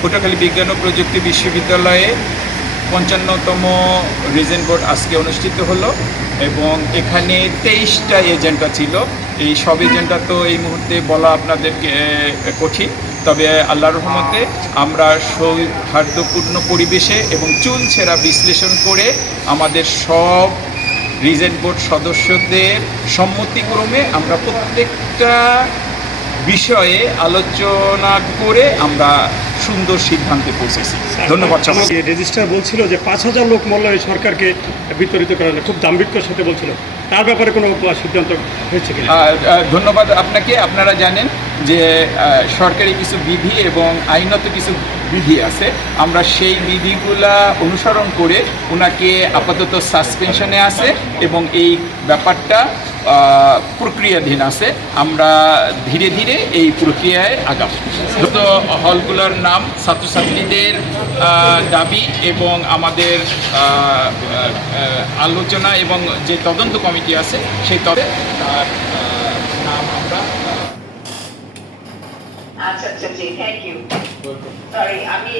পটুয়াখালী বিজ্ঞান ও প্রযুক্তি বিশ্ববিদ্যালয়ে পঞ্চান্নতম রিজেন্ট বোর্ড আজকে অনুষ্ঠিত হলো এবং এখানে তেইশটা এজেন্টটা ছিল। এই সব এজেন্টটা তো এই মুহূর্তে বলা আপনাদেরকে কঠিন। তবে আল্লাহর রহমতে আমরা সৌহার্দ্যপূর্ণ পরিবেশে এবং চুল ছেঁড়া বিশ্লেষণ করে আমাদের সব রিজেন্ট বোর্ড সদস্যদের সম্মতিক্রমে আমরা প্রত্যেকটা বিষয়ে আলোচনা করে আমরা সুন্দর সিদ্ধান্তে পৌঁছেছি ধন্যবাদ সবাইকে। আমাকে রেজিস্ট্রার বলছিল যে পাঁচ হাজার লোক মূল্য এই সরকারকে বিতরিত করা। খুব দাম্ভিক্যর সাথে বলছিল তার ব্যাপারে কোনো সিদ্ধান্ত হয়েছে আহ, ধন্যবাদ আপনাকে আপনারা জানেন যে সরকারি কিছু বিধি এবং আইনত কিছু বিধি আছে আমরা সেই বিধিগুলা অনুসরণ করে ওনাকে আপাতত সাসপেনশনে আছে এবং এই ব্যাপারটা প্রক্রিয়াধীন আছে। আমরা ধীরে ধীরে এই প্রক্রিয়ায় আগাম তো হলগুলোর নাম ছাত্রছাত্রীদের দাবি এবং আমাদের আলোচনা এবং যে তদন্ত কমিটি আছে, সেই তদে তার নাম আমরা আচ্ছা আচ্ছা জি থ্যাংক ইউ সরি আমি